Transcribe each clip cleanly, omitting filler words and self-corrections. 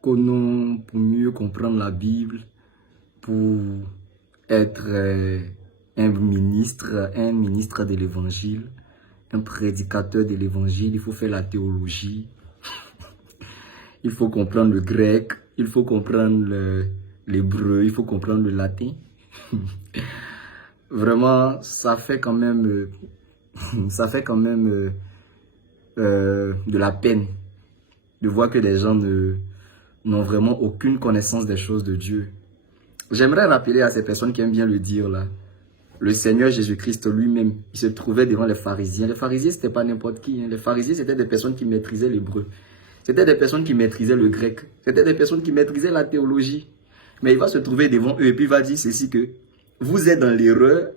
Qu'on pour mieux comprendre la Bible, pour être un ministre de l'évangile, un prédicateur de l'évangile, il faut faire la théologie, il faut comprendre le grec, il faut comprendre l'hébreu, il faut comprendre le latin. Vraiment, ça fait quand même, de la peine de voir que des gens n'ont vraiment aucune connaissance des choses de Dieu. J'aimerais rappeler à ces personnes qui aiment bien le dire là, le Seigneur Jésus-Christ lui-même, il se trouvait devant les pharisiens. Les pharisiens, c'était pas n'importe qui. Hein. Les pharisiens, c'était des personnes qui maîtrisaient l'hébreu. C'était des personnes qui maîtrisaient le grec. C'était des personnes qui maîtrisaient la théologie. Mais il va se trouver devant eux et puis il va dire ceci que vous êtes dans l'erreur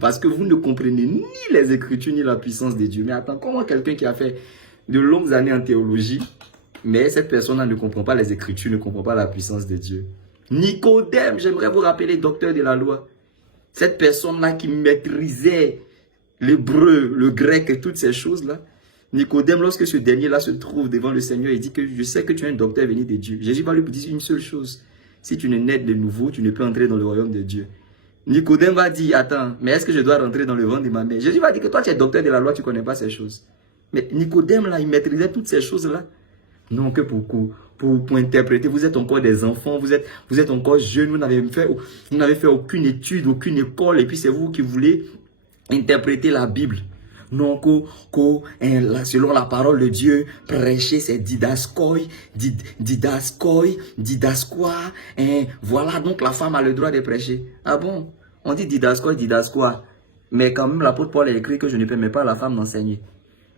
parce que vous ne comprenez ni les Écritures ni la puissance de Dieu. Mais attends, comment quelqu'un qui a fait de longues années en théologie, mais cette personne-là ne comprend pas les Écritures, ne comprend pas la puissance de Dieu? Nicodème, j'aimerais vous rappeler, docteur de la loi. Cette personne-là qui maîtrisait l'hébreu, le grec et toutes ces choses-là. Nicodème, lorsque ce dernier-là se trouve devant le Seigneur, il dit que je sais que tu es un docteur venu de Dieu. Jésus va lui dire une seule chose. Si tu ne nais de nouveau, tu ne peux entrer dans le royaume de Dieu. Nicodème va dire, attends, mais est-ce que je dois rentrer dans le ventre de ma mère? Jésus va dire que toi, tu es docteur de la loi, tu ne connais pas ces choses. Mais Nicodème, là, il maîtrisait toutes ces choses-là. Non, que pour interpréter, vous êtes encore des enfants, vous êtes encore jeunes, vous n'avez fait aucune étude, aucune école, et puis c'est vous qui voulez interpréter la Bible. Non, selon la parole de Dieu, prêcher c'est didascois, voilà, donc la femme a le droit de prêcher. Ah bon? On dit didascois, mais quand même l'apôtre Paul a écrit que je ne permets pas à la femme d'enseigner.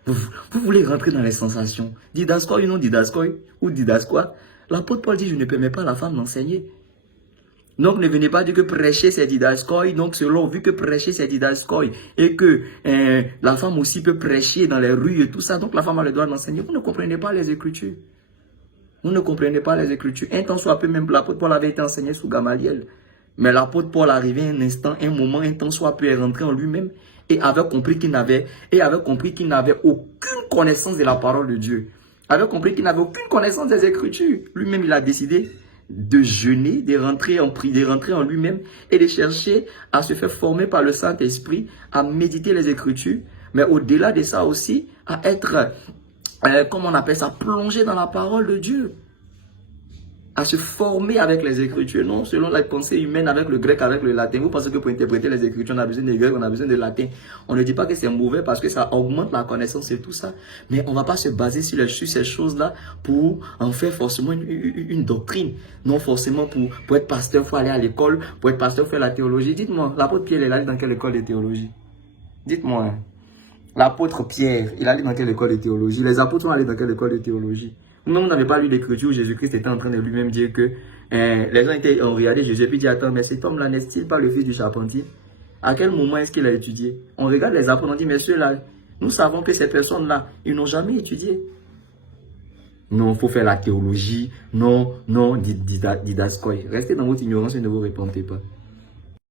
Vous voulez rentrer dans les sensations. Didascois ou non didascois, ou didascois. L'apôtre Paul dit, je ne permets pas à la femme d'enseigner. Donc ne venez pas dire que prêcher c'est didascois. Donc selon, vu que prêcher c'est didascois, et que la femme aussi peut prêcher dans les rues et tout ça, donc la femme a le droit d'enseigner. Vous ne comprenez pas les Écritures. Vous ne comprenez pas les Écritures. Un temps soit peu, même l'apôtre Paul avait été enseigné sous Gamaliel. Mais l'apôtre Paul arrivait un instant, un moment, un temps soit peu, est rentré en lui-même et avait compris qu'il n'avait aucune connaissance de la parole de Dieu. Avait compris qu'il n'avait aucune connaissance des Écritures. Lui-même, il a décidé de jeûner, de rentrer en lui-même et de chercher à se faire former par le Saint-Esprit, à méditer les Écritures, mais au-delà de ça aussi, à être, comment on appelle ça, plongé dans la parole de Dieu. À se former avec les Écritures, non selon la pensée humaine avec le grec, avec le latin. Vous pensez que pour interpréter les Écritures, on a besoin de grec, on a besoin de latin. On ne dit pas que c'est mauvais parce que ça augmente la connaissance et tout ça. Mais on ne va pas se baser sur ces choses-là pour en faire forcément une doctrine. Non forcément pour être pasteur, il faut aller à l'école. Pour être pasteur, il faut faire la théologie. Dites-moi, l'apôtre Pierre, il allait dans quelle école de théologie? Dites-moi. L'apôtre Pierre, il allait dans quelle école de théologie? Les apôtres sont allés dans quelle école de théologie? Non, vous n'avez pas lu l'écriture où Jésus-Christ était en train de lui-même dire que les gens ont regardé Jésus et puis dit, attends, mais cet homme-là n'est-il pas le fils du charpentier? À quel moment est-ce qu'il a étudié? On regarde les apôtres, on dit, mais ceux-là, nous savons que ces personnes-là, ils n'ont jamais étudié. Non, il faut faire la théologie. Non, didascoï. Restez dans votre ignorance et ne vous répondez pas.